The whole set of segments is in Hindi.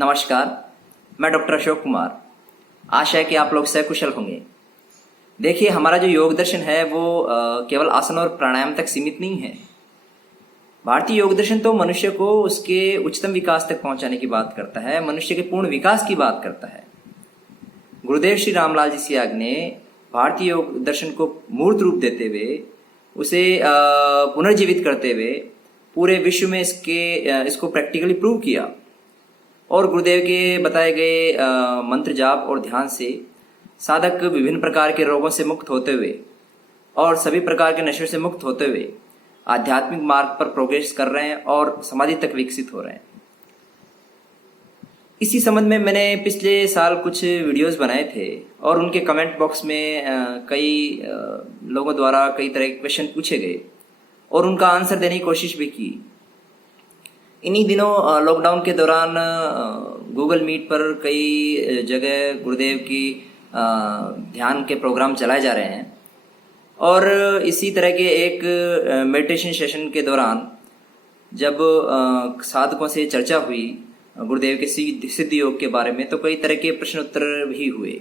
नमस्कार, मैं डॉक्टर अशोक कुमार। आशा है कि आप लोग सकुशल होंगे। देखिए, हमारा जो योग दर्शन है वो केवल आसन और प्राणायाम तक सीमित नहीं है। भारतीय योग दर्शन तो मनुष्य को उसके उच्चतम विकास तक पहुंचाने की बात करता है, मनुष्य के पूर्ण विकास की बात करता है। गुरुदेव श्री रामलाल जी सियाग ने भारतीय योग दर्शन को मूर्त रूप देते हुए, उसे पुनर्जीवित करते हुए पूरे विश्व में इसको प्रैक्टिकली प्रूव किया। और गुरुदेव के बताए गए मंत्र जाप और ध्यान से साधक विभिन्न प्रकार के रोगों से मुक्त होते हुए और सभी प्रकार के नशे से मुक्त होते हुए आध्यात्मिक मार्ग पर प्रोग्रेस कर रहे हैं और समाधि तक विकसित हो रहे हैं। इसी संबंध में मैंने पिछले साल कुछ वीडियोस बनाए थे और उनके कमेंट बॉक्स में कई लोगों द्वारा कई तरह के क्वेश्चन पूछे गए और उनका आंसर देने की कोशिश भी की। इन्हीं दिनों लॉकडाउन के दौरान गूगल मीट पर कई जगह गुरुदेव की ध्यान के प्रोग्राम चलाए जा रहे हैं और इसी तरह के एक मेडिटेशन सेशन के दौरान जब साधकों से चर्चा हुई गुरुदेव के सिद्ध योग के बारे में, तो कई तरह के प्रश्न उत्तर भी हुए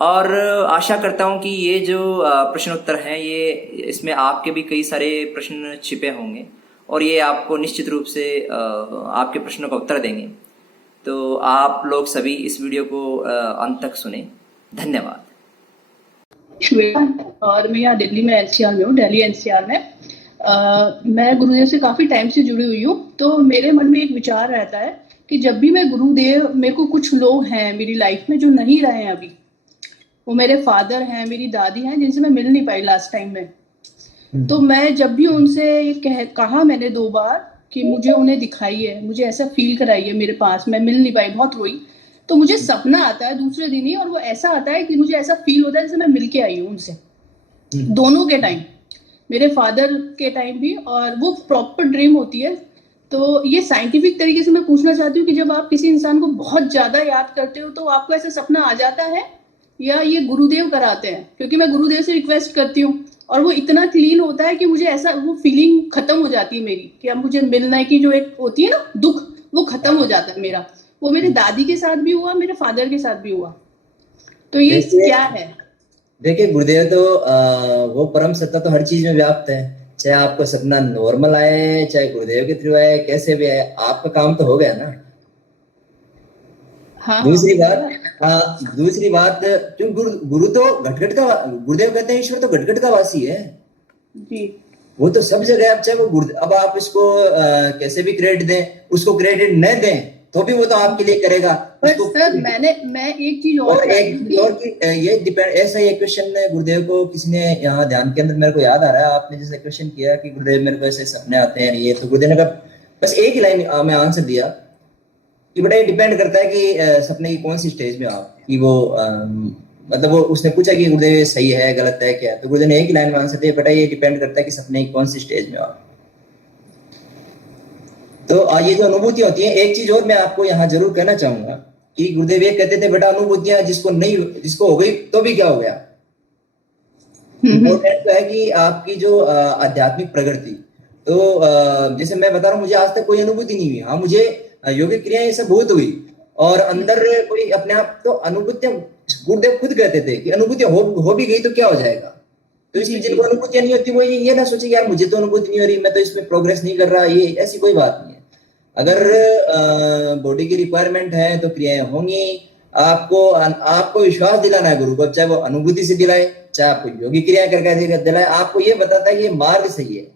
और आशा करता हूं कि ये जो प्रश्न उत्तर हैं ये इसमें आपके भी कई सारे प्रश्न छिपे होंगे और ये आपको निश्चित रूप से आपके प्रश्नों का उत्तर देंगे। तो आप लोग सभी इस वीडियो को अंत तक सुने। धन्यवाद। और मैं यहाँ दिल्ली में एनसीआर में हूँ, दिल्ली एनसीआर में। मैं गुरुदेव से काफ़ी टाइम से जुड़ी हुई हूँ। तो मेरे मन में एक विचार रहता है कि जब भी मैं गुरुदेव, मेरे को कुछ लोग हैं मेरी लाइफ में जो नहीं रहे हैं अभी, वो मेरे फादर हैं, मेरी दादी हैं, जिनसे मैं मिल नहीं पाई लास्ट टाइम में। तो मैं जब भी उनसे कहा मैंने 2 बार कि मुझे उन्हें दिखाई है, मुझे ऐसा फील कराइए मेरे पास, मैं मिल नहीं पाई, बहुत रोई। तो मुझे सपना आता है दूसरे दिन ही, और वो ऐसा आता है कि मुझे ऐसा फील होता है जैसे मैं मिल के आई हूँ उनसे। दोनों के टाइम, मेरे फादर के टाइम भी, और वो प्रॉपर ड्रीम होती है। तो ये साइंटिफिक तरीके से मैं पूछना चाहती हूँ कि जब आप किसी इंसान को बहुत ज्यादा याद करते हो तो आपको ऐसा सपना आ जाता है या ये गुरुदेव कराते हैं? क्योंकि मैं गुरुदेव से रिक्वेस्ट करती हूँ और वो इतना क्लीन होता है कि मुझे ऐसा, वो फीलिंग खत्म हो जाती है मेरी कि अब मुझे मिलने की जो एक होती है ना दुख, वो खत्म हो जाता है मेरा। वो मेरे दादी के साथ भी हुआ, मेरे फादर के साथ भी हुआ। तो ये क्या है? देखिए, गुरुदेव तो वो परम सत्ता तो हर चीज में व्याप्त है। चाहे आपको सपना नॉर्मल आए, चाहे गुरुदेव के थ्रू आए, कैसे भी आए, आपका काम तो हो गया ना। हाँ, दूसरी बात क्यों गुरु तो घटघट का, गुरुदेव कहते हैं ईश्वर तो घटघट का वासी है जी। वो तो सब जगह। आप चाहे वो अब आप इसको कैसे भी क्रेडिट दें, उसको क्रेडिट न दें तो भी वो तो आपके लिए करेगा। पर सर मैं एक चीज और ये डिपेंड, ऐसा ही एक क्वेश्चन गुरुदेव को किसी ने यहाँ ध्यान के अंदर, मेरे को याद आ रहा है, आपने जैसे क्वेश्चन किया कि गुरुदेव मेरे को ऐसे सपने आते हैं, ये तो गुरुदेव ने कहा, बस एक ही लाइन में आंसर दिया कि बेटा ये डिपेंड करता है कि सपने की कौन सी स्टेज में आप, कि वो मतलब वो उसने पूछा कि गुरुदेव सही है गलत है क्या, तो गुरुदेव ने एक ही लाइन में आंसर दिया, बेटा ये डिपेंड करता है कि सपने की कौन सी स्टेज में आप। तो ये जो अनुभूति होती है, एक चीज और मैं आपको यहाँ जरूर कहना चाहूंगा कि गुरुदेव ये कहते थे, बेटा अनुभूतियां जिसको हो गई तो भी क्या हो गया। इम्पोर्टेंट तो है कि आपकी जो आध्यात्मिक प्रगति, तो जैसे मैं बता रहा हूँ, मुझे आज तक कोई अनुभूति नहीं हुई। हाँ, मुझे योगिक क्रियाएं ये सब बहुत हुई और अंदर कोई अपने आप, तो अनुभूतियां गुरुदेव खुद कहते थे कि अनुभूतियां हो भी गई तो क्या हो जाएगा। तो इसलिए जिनको अनुभूतियां नहीं होती वो ये ना सोचे यार मुझे तो अनुभूति नहीं हो रही, मैं तो इसमें प्रोग्रेस नहीं कर रहा, ये ऐसी कोई बात नहीं है। अगर बॉडी की रिक्वायरमेंट है तो क्रियाएं होंगी। आपको विश्वास दिलाना है गुरु को, चाहे वो अनुभूति से दिलाए, चाहे आपको योगी क्रियाएं करके दिलाए, आपको ये बताता है ये मार्ग सही है।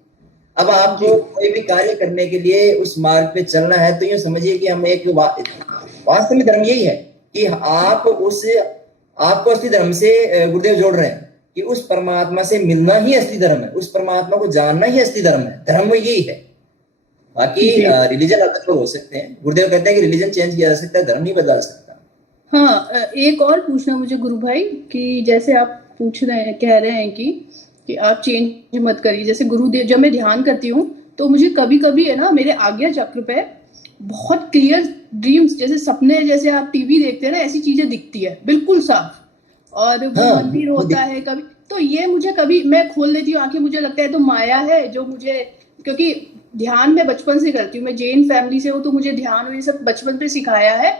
अब आपको कोई भी कार्य करने के लिए उस मार्ग पे चलना है तो ये समझिए कि हम एक वास्तव में धर्म यही है कि आपको असली धर्म से गुरुदेव जोड़ रहे हैं कि उस परमात्मा से मिलना ही असली धर्म है, उस परमात्मा को जानना ही असली धर्म है। धर्म यही है। बाकी रिलीजन अलग हो सकते हैं, गुरुदेव कहते हैं कि रिलीजन चेंज किया जा सकता है, धर्म नहीं बदल सकता। हाँ, एक और पूछना मुझे गुरु भाई कि जैसे आप पूछ रहे हैं, कह रहे हैं कि आप चेंज मत करिए। जैसे गुरुदेव, जब मैं ध्यान करती हूँ तो मुझे कभी कभी है ना मेरे आज्ञा चक्र पे बहुत क्लियर ड्रीम्स, जैसे सपने, जैसे आप टीवी देखते हैं ना, ऐसी चीजें दिखती है बिल्कुल साफ, और वो मंदिर होता है कभी। तो ये मुझे, कभी मैं खोल लेती हूँ आंखें, मुझे लगता है तो माया है जो मुझे क्योंकि ध्यान मैं बचपन से करती हूँ, मैं जैन फैमिली से हूँ, तो मुझे ध्यान और ये सब बचपन से सिखाया है।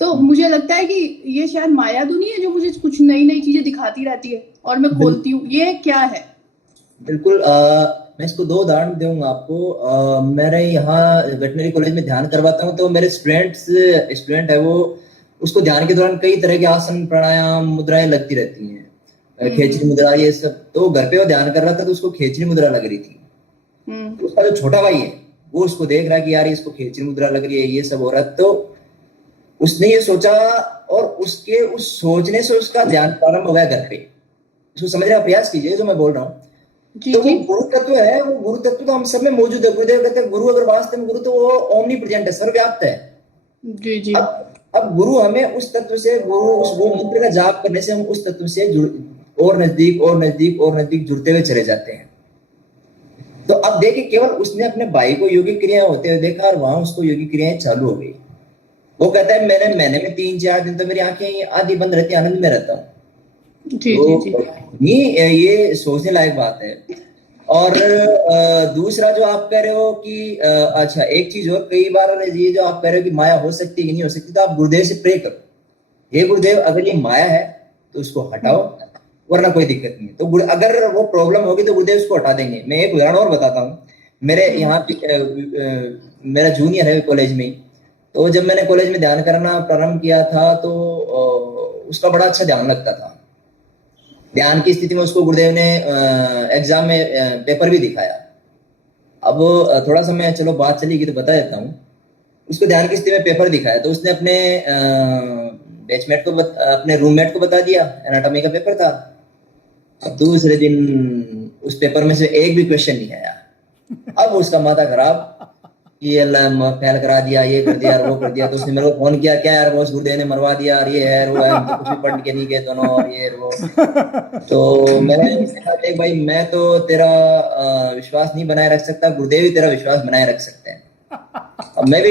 तो मुझे लगता है कि ये शायद माया तो नहीं है जो मुझे कुछ नई नई चीजें दिखाती रहती है और मैं खोलती हूँ, ये क्या है? बिल्कुल। मैं इसको दो उदाहरण दूंगा आपको। मेरे यहाँ वेटनरी कॉलेज में ध्यान करवाता हूँ, तो मेरे स्टूडेंट है वो, उसको ध्यान के दौरान कई तरह के आसन प्राणायाम मुद्राएं लगती रहती हैं, खेचरी मुद्रा ये सब। तो घर पे वो ध्यान कर रहा था तो उसको खेचरी मुद्रा लग रही थी। तो उसका जो छोटा भाई है वो उसको देख रहा है कि यार इसको खेचरी मुद्रा लग रही है, ये सब हो रहा है। तो उसने ये सोचा और उसके उस सोचने से उसका ध्यान प्रारंभ हो गया घर पे। इसको समझने का प्रयास कीजिए जो मैं बोल रहा हूँ। तो वो गुरु तत्व है, वो गुरु तत्व तो हम सब में मौजूद है। गुरुदेव कहते हैं गुरु अगर वास्तव में गुरु तो वो ओमनी प्रेजेंट है, सर्वव्याप्त है। जी जी। अब गुरु हमें उस तत्व से, गुरु उस वो मंत्र का जाप करने से हम उस तत्व से और नजदीक और नजदीक और नजदीक जुड़ते हुए चले जाते हैं। तो अब देखिए, केवल उसने अपने भाई को योगिक क्रियाएं होते हुए देखा और वहां उसको योगिक क्रियाएं चालू हो गई। वो कहता है मैंने महीने में 3-4 दिन तो मेरी आंखें आधी बंद रहती, आनंद में रहता हूँ। जी तो जी जी। ये सोचने लायक बात है। और दूसरा जो आप कह रहे हो कि अच्छा एक चीज और, कई बार ये जो आप कह रहे हो कि माया हो सकती है कि नहीं हो सकती, तो आप गुरुदेव से प्रे करो, हे गुरुदेव अगर ये माया है तो उसको हटाओ, वरना कोई दिक्कत नहीं है। तो अगर वो प्रॉब्लम होगी तो गुरुदेव उसको हटा देंगे। मैं एक उदाहरण और बताता हूँ। मेरे यहाँ मेरा जूनियर है कॉलेज में ही, तो जब मैंने कॉलेज में ध्यान करना प्रारंभ किया था तो उसका बड़ा अच्छा ध्यान लगता था। ध्यान की स्थिति में उसको गुरुदेव ने एग्जाम में पेपर भी दिखाया। अब थोड़ा सा मैं, चलो बात चलेगी तो बता देता हूँ। उसको ध्यान की स्थिति में पेपर दिखाया तो उसने अपने बैचमेट को अपने रूममेट को बता दिया, एनाटॉमी का पेपर था। अब दूसरे दिन उस पेपर में से एक भी क्वेश्चन नहीं आया। अब उसका माथा खराब, ये अल्लाह फेल करा दिया, ये कर दिया वो कर दिया। तो उसने मेरे को फोन किया, क्या यार बॉस गुरुदेव ने मरवा दिया और ये है वो है, तो कुछ भी पढ़ के नहीं गए दोनों और ये वो। तो मैंने कहा देख भाई, मैं तो तेरा विश्वास नहीं बनाए रख सकता, गुरुदेव ही तेरा विश्वास बनाए रख सकते हैं। अब मैं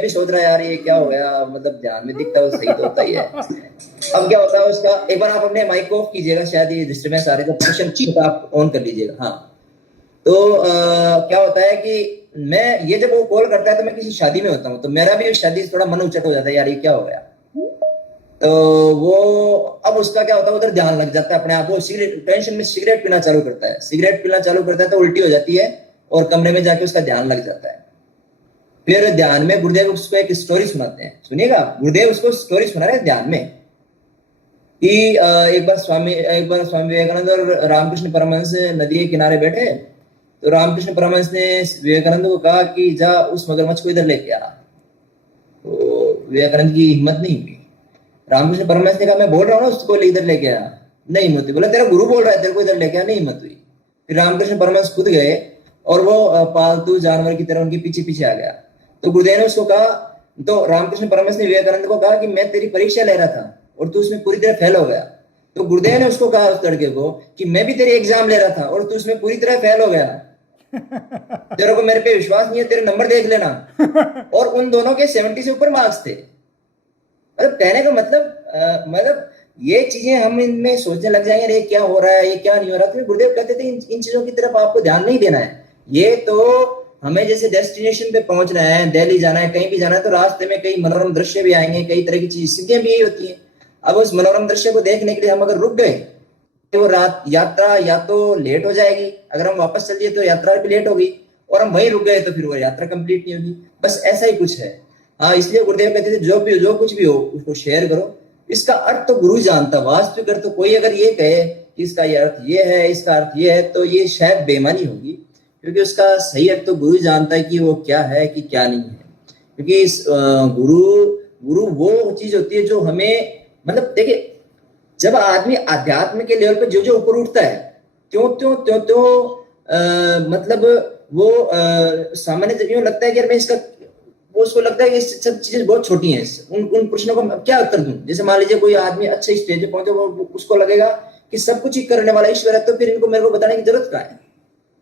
भी सोच रहा यार ये क्या हो गया, मतलब ध्यान में दिखता है सही तो होता ही है। अब क्या होता है उसका, एक बार आप अपने माइक को ऑफ कीजिएगा, शायद ये डिस्टर्बेंस आ रही है, तो क्वेश्चन आप ऑन कर लीजिएगा। हाँ, तो क्या होता है कि मैं ये जब वो कॉल करता है तो मैं किसी शादी में होता हूँ, तो मेरा भी शादी से थोड़ा मन उचट हो जाता है, यार ये क्या हो गया। तो वो अब उसका क्या होता है, उधर ध्यान लग जाता है अपने आप। वो सिगरेट, टेंशन में सिगरेट पीना चालू करता है, सिगरेट पीना चालू करता है तो उल्टी हो जाती है और कमरे में जाके उसका ध्यान लग जाता है। फिर ध्यान में गुरुदेव उसको एक स्टोरी सुनाते हैं, सुनिएगा, गुरुदेव उसको स्टोरी सुना रहे हैं ध्यान में कि एक बार स्वामी विवेकानंद और रामकृष्ण परमहंस नदी के किनारे बैठे। तो रामकृष्ण परमहंस ने विवेकानंद को कहा कि जा उस मगरमच्छ को इधर लेके आ। तो विवेकानंद की हिम्मत नहीं हुई। रामकृष्ण परमहंस ने कहा मैं बोल रहा हूँ ना उसको इधर लेके आ, नहीं हिम्मत हुई। बोला तेरा गुरु बोल रहा है तेरे को इधर लेके आ, नहीं हिम्मत हुई। फिर रामकृष्ण परमहंस खुद गए और वो पालतू जानवर की तरह उनके पीछे पीछे आ गया। तो गुरुदेव ने उसको कहा, तो रामकृष्ण परमहंस ने विवेकानंद को कहा कि मैं तेरी परीक्षा ले रहा था और तू उसमें पूरी तरह फेल हो गया। तो गुरुदेव ने उसको कहा उस लड़के को कि मैं भी तेरी एग्जाम ले रहा था और तू उसमें पूरी तरह फेल हो गया, तेरे को मेरे पे विश्वास नहीं है, तेरे नंबर देख लेना। और उन दोनों के 70 से ऊपर मार्क्स थे। मतलब कहने का मतलब ये चीजें हम इनमें सोचने लग जाएंगे, ये क्या हो रहा है, ये क्या नहीं हो रहा। तो गुरुदेव कहते थे इन चीजों की तरफ आपको ध्यान नहीं देना है। ये तो हमें जैसे डेस्टिनेशन पे पहुंचना है, दिल्ली जाना है, कहीं भी जाना है, तो रास्ते में कई मनोरम दृश्य भी आएंगे, कई तरह की चीज स्थितियां भी यही होती है। अब उस मनोरम दृश्य को देखने के लिए हम अगर रुक गए तो वो रात यात्रा या तो लेट हो जाएगी, अगर हम वापस चल दिए तो यात्रा भी लेट होगी, और हम वहीं रुक गए तो फिर वो यात्रा कंप्लीट नहीं होगी। बस ऐसा ही कुछ है। हाँ, इसलिए गुरुदेव कहते थे जो कुछ भी हो उसको शेयर करो। इसका अर्थ तो गुरु जानता, वास्तविक अर्थ तो कोई अगर ये कहे कि इसका ये अर्थ ये है, इसका अर्थ ये है, तो ये शायद बेईमानी होगी, क्योंकि उसका सही अर्थ तो गुरु जानता है कि वो क्या है कि क्या नहीं है। क्योंकि गुरु वो चीज होती है जो हमें, मतलब देखिए, जब आदमी अध्यात्म के लेवल पे जो ऊपर उठता है त्यों मतलब वो सामान्य यूं लगता है कि यार मैं इसका, वो उसको लगता है कि सब चीजें बहुत छोटी हैं, उन प्रश्नों को क्या उत्तर दूं। जैसे मान लीजिए कोई आदमी अच्छे स्टेज पे पहुंचे, वो उसको लगेगा कि सब कुछ ही करने वाला ईश्वर है, तो फिर इनको मेरे को बताने की जरूरत क्या है,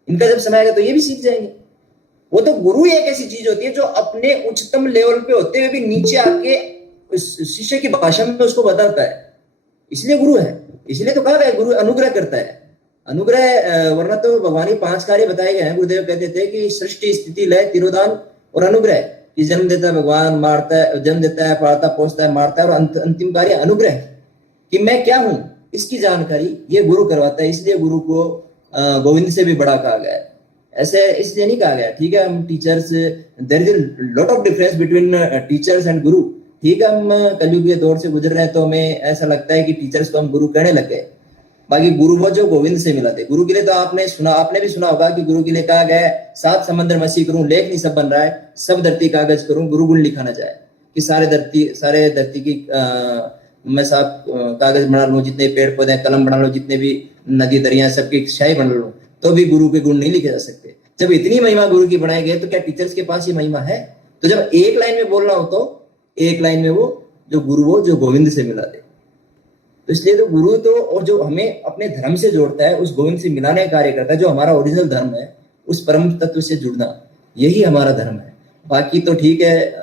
इनका जब समय आएगा तो ये भी सीख जाएंगे। वो तो गुरु एक ऐसी चीज होती है जो अपने उच्चतम लेवल पे होते हुए भी नीचे आके शिष्य की भाषा में उसको बताता है, इसलिए गुरु है। इसलिए तो कहा गया गुरु अनुग्रह करता है। अनुग्रह वरना तो भगवान के 5 कार्य बताए गए हैं। गुरुदेव कहते थे कि सृष्टि, स्थिति, लय, तिरोधान और अनुग्रह। कि जन्म देता है भगवान, मारता है, जन्म देता है, पालता पोसता है, मारता है, और अंतिम कार्य अनुग्रह, कि मैं क्या हूं इसकी जानकारी ये गुरु करवाता है। इसलिए गुरु को गोविंद से भी बड़ा कहा गया है। ऐसे इसलिए नहीं कहा गया, ठीक है, हम teachers, there is a lot of difference between teachers and guru. ठीक है, हम कलयुग के दौर से गुजर रहे हैं तो हमें ऐसा लगता है कि टीचर्स को हम गुरु कहने लग गए। बाकी गुरु वो जो गोविंद से मिला थे। गुरु के लिए तो आपने भी सुना होगा कि गुरु के लिए कहा गया है, 7 समंदर मसी करूं, लेख नहीं सब बन रहा है, सब धरती कागज करूं, गुरु गुण लिखा ना जाए। कि सारे धरती की मैं साफ कागज बना लूं, जितने पेड़ पौधे कलम बना लूं, जितने भी नदी दरिया सबकी शाही बना लूं, तो भी गुरु के गुण नहीं लिखे जा सकते। जब इतनी महिमा गुरु की बनाई गई तो क्या टीचर्स के पास ये महिमा है? तो जब एक लाइन में बोलना हो तो एक लाइन में वो जो गुरु हो जो गोविंद से मिला दे। तो इसलिए तो गुरु तो, और जो हमें अपने धर्म से जोड़ता है, उस गोविंद से मिलाने का कार्य करता है, जो हमारा ओरिजिनल धर्म है, उस परम तत्व से जुड़ना, यही हमारा धर्म है। बाकी तो ठीक है,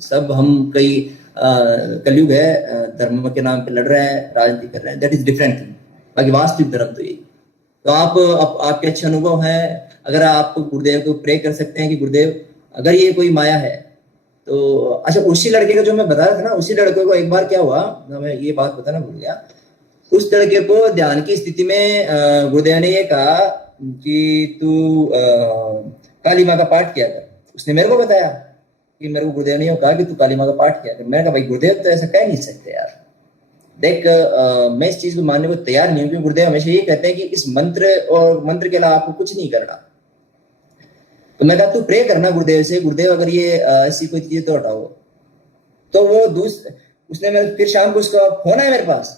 सब हम कई कलयुग है, धर्म के नाम पे लड़ रहे हैं, राजनीति कर रहे हैं, दैट इज डिफरेंट थिंग। बाकी वास्तविक धर्म तो यही। तो आपके अच्छे अनुभव हैं। अगर आप गुरुदेव को प्रे कर सकते हैं कि गुरुदेव अगर ये कोई माया है तो, अच्छा उसी लड़के का जो मैं बता रहा था ना, उसी लड़के को एक बार क्या हुआ, मैं ये बात बताना भूल गया। उस लड़के को ध्यान की स्थिति में गुरुदेव ने ये कहा कि तू काली माँ का पाठ किया कर। उसने मेरे को बताया कि मेरे को गुरुदेव ने कहा कि तू काली माँ का पाठ किया कर। मैंने कहा भाई गुरुदेव तो ऐसा कह नहीं सकते यार। देख मैं इस चीज को मानने को तैयार नहीं हूँ, क्योंकि गुरुदेव हमेशा ये कहते हैं कि इस मंत्र के अलावा आपको कुछ नहीं करना। तो मैं कहा तू प्रे करना गुरुदेव से, गुरुदेव अगर ये ऐसी कोई चीज तो हटाओ। तो वो उसने मैं फिर शाम को उसका फोन आया मेरे पास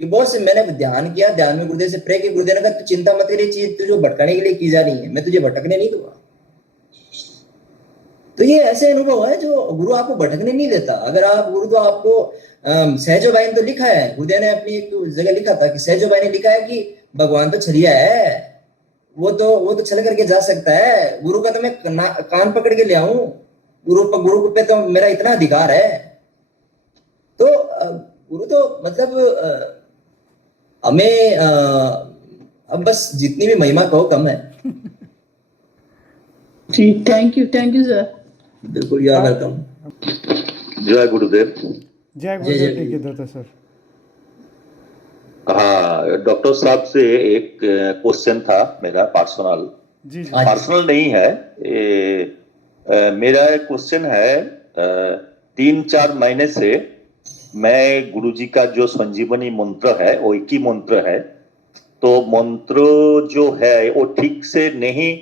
कि बॉस मैंने ध्यान किया, ध्यान में गुरुदेव से प्रे किया, गुरुदेव ने कहा तू चिंता मत कर, ये चीज तुझे भटकाने के लिए की जा रही है, मैं तुझे भटकने नहीं दूंगा। तो ये ऐसे अनुभव है जो गुरु आपको भटकने नहीं देता। अगर आप गुरु तो आपको सहजो भाई ने तो लिखा है, गुरुदेव ने अपनी एक जगह लिखा था कि सहजो भाई ने लिखा है कि भगवान तो छलिया है, वो तो छल करके जा सकता है। गुरु का तो मैं कान पकड़ के ले आऊं, गुरु पे तो मेरा इतना अधिकार है। तो गुरु तो मतलब हमें अब बस जितनी भी महिमा कहो कम है। जी थैंक यू सर। बिल्कुल, यू आर वेलकम। जय गुरुदेव। जय गुरुदेव। ठीक है दत्ता सर। हाँ, डॉक्टर साहब से एक क्वेश्चन था मेरा पर्सनल। जी जी। पर्सनल नहीं है मेरा क्वेश्चन है 3-4 महीने से मैं गुरुजी का जो संजीवनी मंत्र है वो एक ही मंत्र है, तो मंत्र जो है वो ठीक से नहीं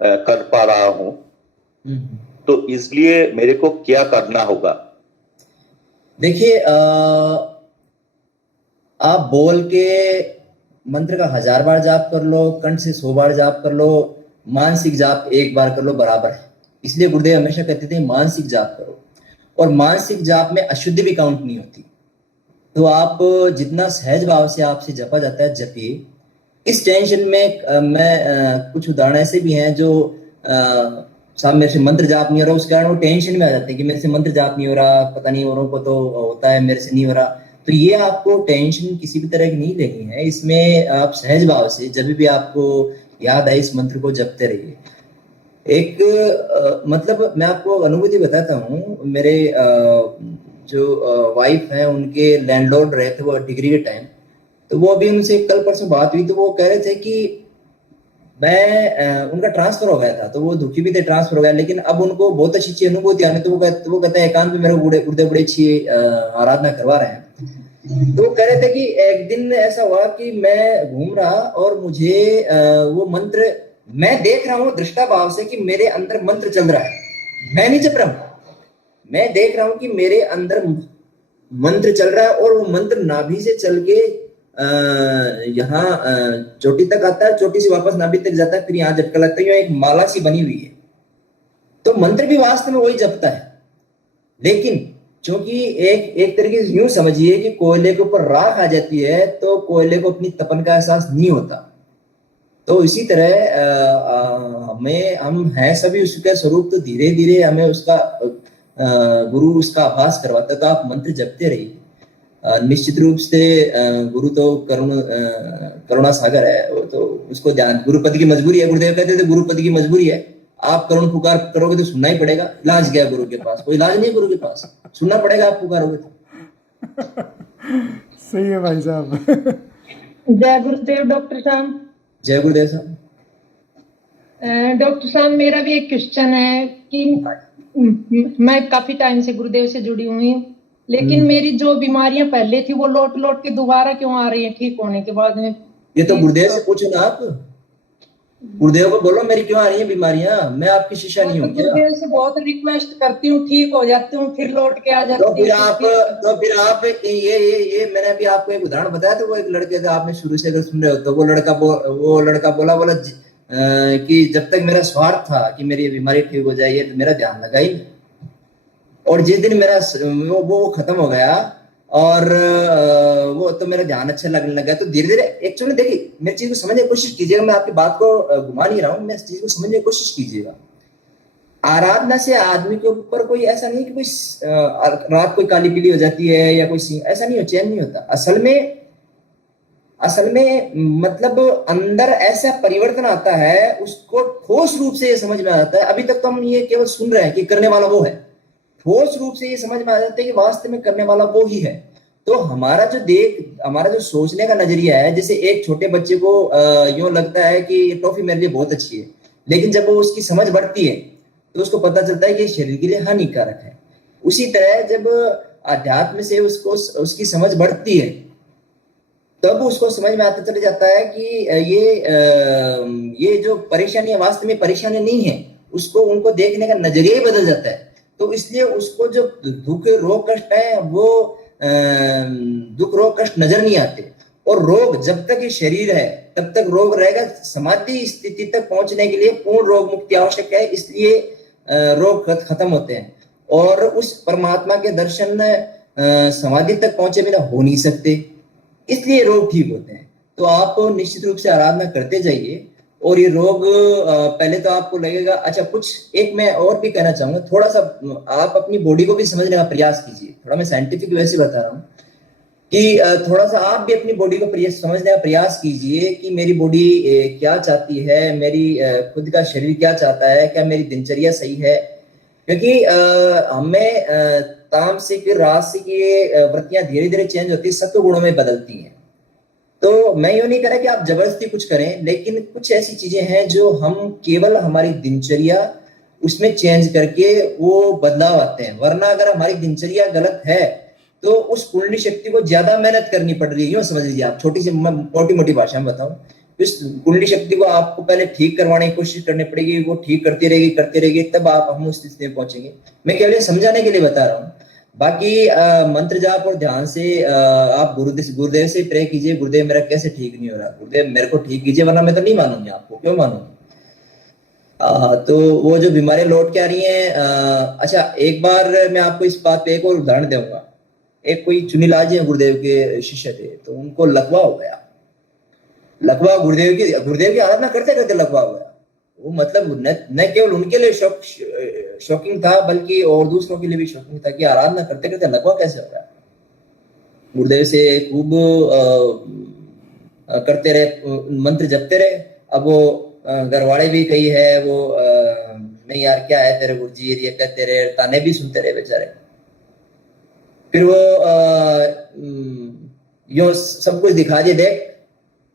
कर पा रहा हूं, तो इसलिए मेरे को क्या करना होगा? देखिए आप बोल के मंत्र का 1000 बार जाप कर लो, कंठ से 100 बार जाप कर लो, मानसिक जाप 1 बार कर लो, बराबर है। इसलिए गुरुदेव हमेशा कहते थे मानसिक जाप करो, और मानसिक जाप में अशुद्धि भी काउंट नहीं होती। तो आप जितना सहज भाव से आपसे जपा जाता है जपिए। इस टेंशन में मैं कुछ उदाहरण ऐसे भी हैं जो साहब मेरे से मंत्र जाप नहीं हो रहा, उस कारण वो टेंशन में आ जाते हैं कि मेरे से मंत्र जाप नहीं हो रहा, पता नहीं औरों को तो होता है, मेरे से नहीं हो रहा। तो ये आपको टेंशन किसी भी तरह की नहीं लेनी है। इसमें आप सहज भाव से जब भी आपको याद आए इस मंत्र को जपते रहिए। एक मतलब मैं आपको अनुभूति बताता हूँ। मेरे जो वाइफ है उनके लैंडलॉर्ड रहे थे वो डिग्री के टाइम, तो वो अभी उनसे कल परसों बात हुई, तो वो कह रहे थे कि मैं उनका ट्रांसफर हो गया था, तो वो दुखी भी थे ट्रांसफर हो गया, लेकिन अब उनको बहुत अच्छी अनुभूति आने, तो वो कहते हैं एकांत में मेरे गुरुदेव बड़ी अच्छी आराधना करवा रहे हैं। तो वो कह रहे थे कि एक दिन ऐसा हुआ कि मैं घूम रहा और मुझे वो मंत्र मैं देख रहा हूँ दृष्टा भाव से कि मेरे अंदर मंत्र चल रहा है, मैं नहीं जप रहा हूं, मैं देख रहा हूं कि मेरे अंदर मंत्र चल रहा है, और वो मंत्र नाभि से चल के यहाँ चोटी तक आता है, चोटी से वापस नाभि तक जाता है, फिर यहाँ झटका लगता है, एक माला सी बनी हुई है। तो मंत्र भी वास्तव में वही जपता है, लेकिन क्योंकि एक तरीके से यूं समझिए कि कोयले के ऊपर राख आ जाती है तो कोयले को अपनी तपन का एहसास नहीं होता। तो इसी तरह हम हैं सभी उसका स्वरूप, तो धीरे धीरे हमें उसका गुरु उसका आभास करवाता है। तो आप मंत्र जपते रहिए। निश्चित रूप से गुरु तो करुणा सागर है, वो तो उसको ध्यान, गुरुपद की मजबूरी है। गुरुदेव कहते थे गुरुपद की मजबूरी है, आप करुण पुकार करोगे तो सुनना ही पड़ेगा। इलाज क्या है गुरु के पास? कोई इलाज नहीं है गुरु के पास, सुनना पड़ेगा आप पुकारोगे तो। सही है भाई साहब। जय गुरुदेव डॉक्टर साहब। जय गुरुदेव साहब। डॉक्टर साहब मेरा भी एक क्वेश्चन है कि मैं काफी टाइम से गुरुदेव से जुड़ी हुई हूँ, लेकिन मेरी जो बीमारियां पहले थी वो लौट लौट के दोबारा क्यों आ रही हैं ठीक होने के बाद में? ये तो गुरुदेव से पूछो ना आप, गुरुदेव को बोलो मेरी क्यों आ रही है बीमारियां, मैं आपकी शिष्या नहीं हूँ क्या? गुरुदेव से बहुत रिक्वेस्ट करती हूँ, ठीक हो जाती हूँ, फिर लौट के आ जाती तो फिर आप ये मैंने अभी आपको एक उदाहरण बताया था, वो एक लड़के थे, आपने शुरू से अगर सुन रहे हो तो वो लड़का बोला कि जब तक मेरा स्वार्थ था कि मेरी बीमारी ठीक हो जाए तो मेरा ध्यान लगा ही नहीं। और जिस दिन मेरा वो खत्म हो गया और वो तो मेरा ध्यान अच्छा लगने लगा, तो धीरे धीरे एक्चुअली देखिए मेरी चीज को समझने की कोशिश कीजिएगा, मैं आपकी बात को घुमा नहीं रहा हूँ, मैं इस चीज को समझने की कोशिश कीजिएगा। आराधना से आदमी के ऊपर कोई ऐसा नहीं कि कोई रात कोई काली पीली हो जाती है या कोई ऐसा नहीं हो, चैन नहीं होता। असल में मतलब अंदर ऐसा परिवर्तन आता है, उसको ठोस रूप से ये समझ में आ जाता है। अभी तक तो हम ये केवल सुन रहे हैं कि करने वाला वो है, ठोस रूप से ये समझ में आ जाता है कि वास्तव में करने वाला वो ही है। तो हमारा जो सोचने का नजरिया है, जैसे एक छोटे बच्चे को यूं लगता है कि ये टॉफी मेरे लिए बहुत अच्छी है, लेकिन जब वो उसकी समझ बढ़ती है तो उसको पता चलता है कि ये शरीर के लिए हानिकारक है। उसी तरह जब अध्यात्म से उसकी समझ बढ़ती है तब उसको समझ में आता चला जाता है कि ये जो परेशानी है वास्तव में परेशानी नहीं है, उनको देखने का नजरिया ही बदल जाता है। तो इसलिए उसको जो दुख रोग कष्ट है वो दुख रोग कष्ट नजर नहीं आते, और रोग जब तक ये शरीर है तब तक रोग रहेगा। समाधि स्थिति तक पहुंचने के लिए पूर्ण रोग मुक्ति आवश्यक है, इसलिए रोग खत्म होते हैं, और उस परमात्मा के दर्शन समाधि तक पहुंचे बिना हो नहीं सकते, इसलिए रोग ठीक होते हैं। तो आप निश्चित रूप से आराधना करते जाइए, और ये रोग पहले तो आपको लगेगा। अच्छा, कुछ एक मैं और भी कहना चाहूंगा, थोड़ा सा आप अपनी बॉडी को भी समझने का प्रयास कीजिए। थोड़ा मैं साइंटिफिक वैसे बता रहा हूँ कि थोड़ा सा आप भी अपनी बॉडी को समझने का प्रयास कीजिए कि मेरी बॉडी क्या चाहती है, मेरी खुद का शरीर क्या चाहता है, क्या मेरी दिनचर्या सही है। क्योंकि हमें तामसिक रासिक ये वृत्तियां धीरे धीरे चेंज होती है, सत्व गुणों में बदलती हैं। तो मैं यूं नहीं कह रहा कि आप जबरदस्ती कुछ करें, लेकिन कुछ ऐसी चीजें हैं जो हम केवल हमारी दिनचर्या उसमें चेंज करके वो बदलाव आते हैं। वरना अगर हमारी दिनचर्या गलत है तो उस कुंडली शक्ति को ज्यादा मेहनत करनी पड़ रही है। यूं समझ लीजिए आप, छोटी सी मोटी मोटी भाषा में बताऊं, इस कुंडली शक्ति को आपको पहले ठीक करवाने की कोशिश करनी पड़ेगी, वो ठीक करती रहेगी, तब हम उस स्थिति में पहुंचेंगे। मैं केवल समझाने के लिए बता रहा हूँ। बाकी मंत्र जाप और ध्यान से आप गुरुदेव से प्रे कीजिए, गुरुदेव मेरा कैसे ठीक नहीं हो रहा, गुरुदेव मेरे को ठीक कीजिए, वरना मैं तो नहीं मानूंगी आपको। क्यों मानूंगी? तो वो जो बीमारियां लौट के आ रही हैं। अच्छा, एक बार मैं आपको इस बात पे एक और उदाहरण दूंगा। एक कोई चुनीलाल जी गुरुदेव के शिष्य थे, तो उनको लकवा हो गया। लकवा गुरुदेव की आराधना करते करते लकवा हो गया। वो मतलब न केवल उनके लिए शॉकिंग था, बल्कि और दूसरों के लिए भी शॉकिंग था कि आराधना करते करते लकवा कैसे हो गया। गुरुदेव से खूब करते रहे, मंत्र जपते रहे। अब वो घरवाड़े भी कही है वो नहीं यार क्या है तेरे गुरुजी, ये कहते रहे, ताने भी सुनते रहे बेचारे। फिर वो यो सब कुछ दिखा दिए, देख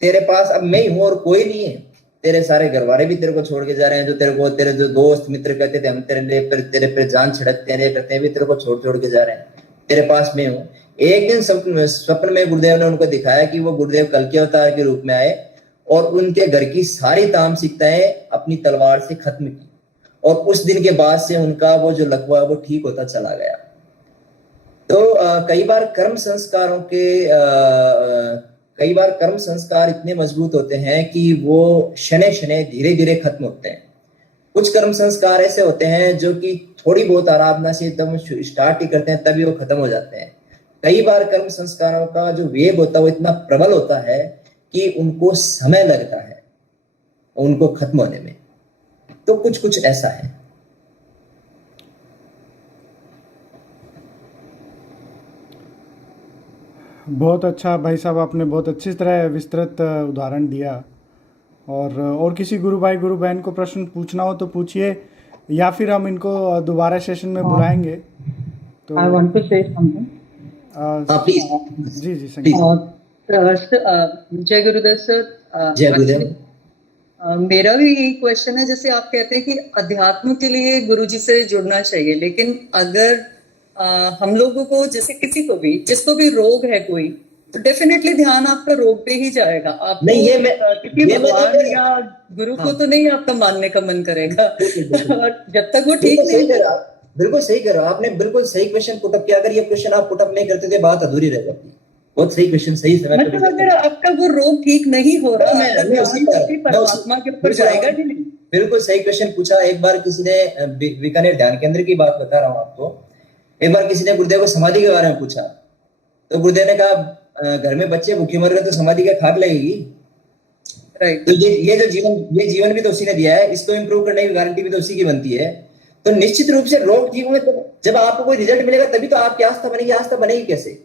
तेरे पास अब मैं ही हूं और कोई नहीं है। तेरे सारे घरवाले भी तेरे को छोड़ के जा रहे हैं, जो तेरे जो दोस्त मित्र कहते थे हम तेरे पे जान छिड़कते हैं करते हैं, भी तेरे को छोड़ के जा रहे हैं। तेरे पास मैं हूँ। एक दिन स्वप्न में गुरुदेव ने उनको दिखाया कि वो गुरुदेव कल के अवतार के रूप में आए और उनके घर की सारी तामसिकताएं अपनी तलवार से खत्म की, और उस दिन के बाद से उनका वो जो लकवा वो ठीक होता चला गया। तो कई बार कर्म संस्कार इतने मजबूत होते हैं कि वो शनै शनै धीरे धीरे खत्म होते हैं। कुछ कर्म संस्कार ऐसे होते हैं जो कि थोड़ी बहुत आराधना से एकदम स्टार्ट ही करते हैं तभी वो खत्म हो जाते हैं। कई बार कर्म संस्कारों का जो वेग होता है वो इतना प्रबल होता है कि उनको समय लगता है उनको खत्म होने में। तो कुछ ऐसा है। बहुत अच्छा भाई साहब, आपने बहुत अच्छी तरह विस्तृत उदाहरण दिया। और किसी गुरु भाई गुरु बहन को प्रश्न पूछना हो तो पूछिए, या फिर हम इनको दोबारा सेशन में बुलाएंगे। तो I want to say something. Please जी जी संगीत। जय गुरुदेव सर। जय गुरुदेव। मेरा भी यही क्वेश्चन है, जैसे आप कहते हैं कि अध्यात्म के लिए गुरुजी से जुड़ना चाहिए, लेकिन अगर हम लोगों को, जैसे किसी को भी, जिसको भी रोग है कोई, तो डेफिनेटली ध्यान आपका रोग पे ही जाएगा। आप नहीं, ये मैं किसी भगवान या गुरु को तो नहीं आपका मानने का मन करेगा और जब तक वो ठीक नहीं होगा। बिल्कुल सही कर रहे हो आपने, बिल्कुल सही क्वेश्चन पुटअप किया। अगर ये क्वेश्चन आप पुटअप नहीं करते थे बात अधूरी रह जाती। बहुत सही क्वेश्चन, सही समय पे। मतलब अगर आपका वो रोग ठीक नहीं हो रहा, परमात्मा के ऊपर जाएगा कि नहीं? बिल्कुल सही क्वेश्चन पूछा। एक बार किसी ने, बीकानेर ध्यान केंद्र की बात बता रहा हूँ आपको, एक बार किसी ने गुरुदेव को समाधि के बारे में पूछा, तो गुरुदेव ने कहा घर में बच्चे भूखे मर गए तो समाधि क्या खाक लगेगी? राइट। तो ये जो जीवन भी तो उसी ने दिया है, इसको इंप्रूव करने की गारंटी भी तो उसी की बनती है। तो निश्चित रूप से रोग ठीक होंगे तो जब आपको कोई रिजल्ट मिलेगा तभी तो आपकी आस्था बनेगी। आस्था बनेगी कैसे?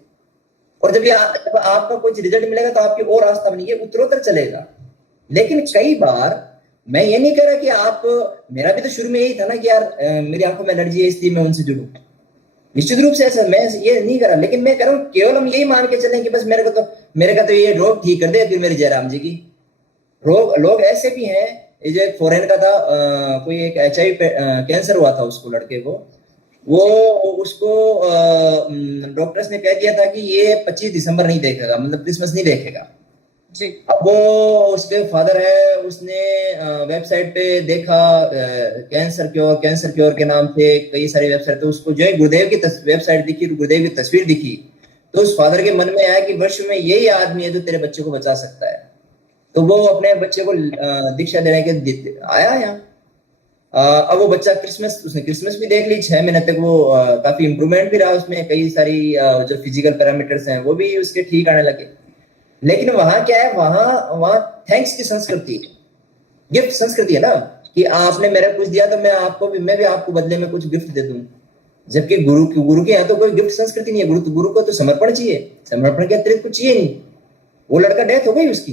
और जब आपका कोई रिजल्ट मिलेगा तो आपकी और आस्था बनेगी, उत्तरोत्तर चलेगा। लेकिन कई बार मैं ये नहीं कह रहा कि आप, मेरा भी तो शुरू में यही था ना कि यार मेरी आंखों में एलर्जी है इसलिए मैं उनसे जुड़ूं। निश्चित रूप से ऐसा मैं ये नहीं करा, लेकिन मैं कह रहा हूँ केवल हम यही मान के चलें कि बस मेरे का तो ये रोग ठीक कर दे फिर मेरी जयराम जी की। लोग ऐसे भी हैं, जो एक फॉरेन का था, कोई एक HIV कैंसर हुआ था उसको, लड़के को, वो उसको डॉक्टर्स ने कह दिया था कि ये 25 दिसंबर नहीं देखेगा, मतलब क्रिसमस नहीं देखेगा जी। अब वो, उसके फादर है, उसने वेबसाइट पे देखा कैंसर क्योर के नाम से कई सारी वेबसाइट, तो उसको जो है गुरुदेव की वेबसाइट दिखी, गुरुदेव की तस्वीर दिखी, तो उस फादर के मन में आया कि वर्ष में यही आदमी है जो तेरे बच्चे को बचा सकता है। तो वो अपने बच्चे को दीक्षा देने के आया यहाँ। अब वो बच्चा उसने क्रिसमस भी देख ली, 6 महीने तक वो काफी इंप्रूवमेंट भी रहा उसमें, कई सारी जो फिजिकल पैरामीटर्स हैं वो भी उसके ठीक आने लगे। लेकिन वहां क्या है, वहां थैंक्स की संस्कृति है, गिफ्ट संस्कृति है ना, कि आपने मेरा कुछ दिया तो मैं भी आपको बदले में कुछ गिफ्ट दे दूं। जबकि गुरु के यहाँ तो कोई गिफ्ट संस्कृति नहीं है। गुरु को तो समर्पण चाहिए, समर्पण के अतिरिक्त कुछ चाहिए नहीं। वो लड़का डेथ हो गई उसकी,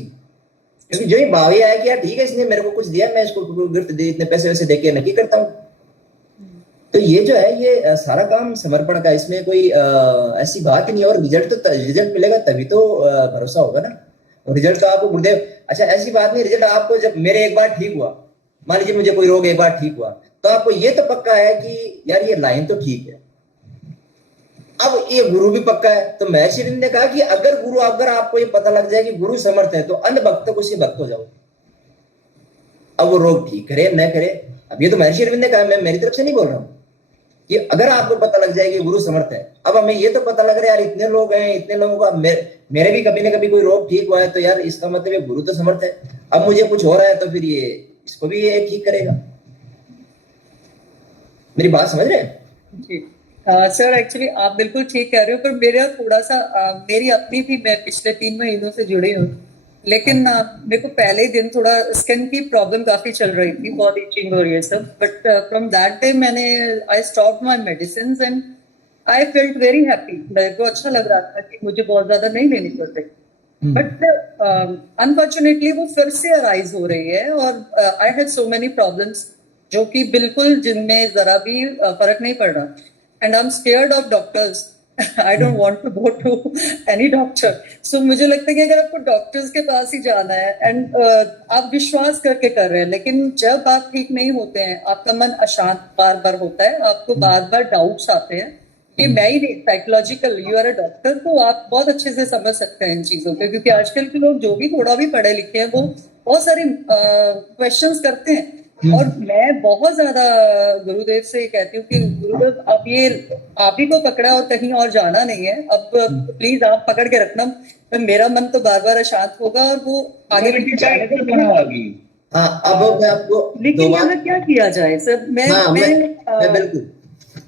क्योंकि जो ही भाव आया कि यार ठीक है इसने मेरे को कुछ दिया, मैं इसको गिफ्ट दे, इतने पैसे वैसे देके नक्की करता हूँ। तो ये जो है, ये सारा काम समर्पण का, इसमें कोई ऐसी बात ही नहीं है। और रिजल्ट मिलेगा तभी तो भरोसा होगा ना। और रिजल्ट का आपको गुरुदेव, अच्छा ऐसी बात नहीं, रिजल्ट आपको जब मेरे एक बार ठीक हुआ, मान लीजिए मुझे कोई रोग एक बार ठीक हुआ, तो आपको ये तो पक्का है कि यार ये लाइन तो ठीक है। अब ये गुरु भी पक्का है। तो महर्षि ने कहा कि अगर आपको ये पता लग जाए कि गुरु समर्थ है तो अन्य भक्त को उसी भक्त हो जाओ। अब वो रोग ठीक करे न करे, अब ये तो महर्षि अरविंद ने कहा, मैं मेरी तरफ से नहीं बोल रहा हूं कि अगर आपको पता लग जाए कि गुरु समर्थ है। अब हमें ये तो पता लग रहा है यार इतने लोग हैं, इतने लोगों का, मेरे भी कभी ना कभी कोई रोग ठीक हुआ है, तो यार इसका मतलब ये गुरु तो समर्थ है। अब मुझे कुछ हो रहा है तो फिर ये इसको भी ये ठीक करेगा। मेरी बात समझ रहे हैं जी? सर एक्चुअली आप बिल्कुल ठीक कह रहे हो, पर मेरा थोड़ा सा मेरी अपनी भी, मैं पिछले 3 महीनों से जुड़ी हूँ, लेकिन मेरे को पहले ही दिन थोड़ा स्किन की प्रॉब्लम काफी चल रही थी, बहुत इचिंग हो रही है सब। But from that day I stopped my medicines and I felt very happy. मेरे को अच्छा लग रहा था कि मुझे बहुत ज्यादा नहीं लेनी पड़ रही। बट अनफॉर्चुनेटली वो फिर से अराइज हो रही है, और I had so many problems जो कि बिल्कुल जिनमें जरा भी फर्क नहीं पड़ रहा। And I am scared of doctors. I don't want to go to any doctor. So मुझे लगता है कि अगर आपको डॉक्टर्स के पास ही जाना है एंड आप विश्वास करके कर रहे हैं, लेकिन जब आप ठीक नहीं होते हैं, आपका मन अशांत बार बार होता है, आपको बार बार डाउट्स आते हैं कि मैं ही नहीं, psychological, you are a doctor, तो आप बहुत अच्छे से समझ सकते हैं इन चीजों को। क्योंकि आजकल के लोग जो भी थोड़ा भी पढ़े लिखे हैं वो बहुत सारे क्वेश्चंस करते हैं। और मैं बहुत ज्यादा गुरुदेव से कहती हूँ कि गुरुदेव अब ये आप ही को पकड़ा और कहीं और जाना नहीं है, अब प्लीज आप पकड़ के रखना। तो मेरा मन तो बार बार अशांत होगा और वो आगे हाँ। अब मैं आपको लेकिन यहाँ क्या किया जाए सर? मैं बिल्कुल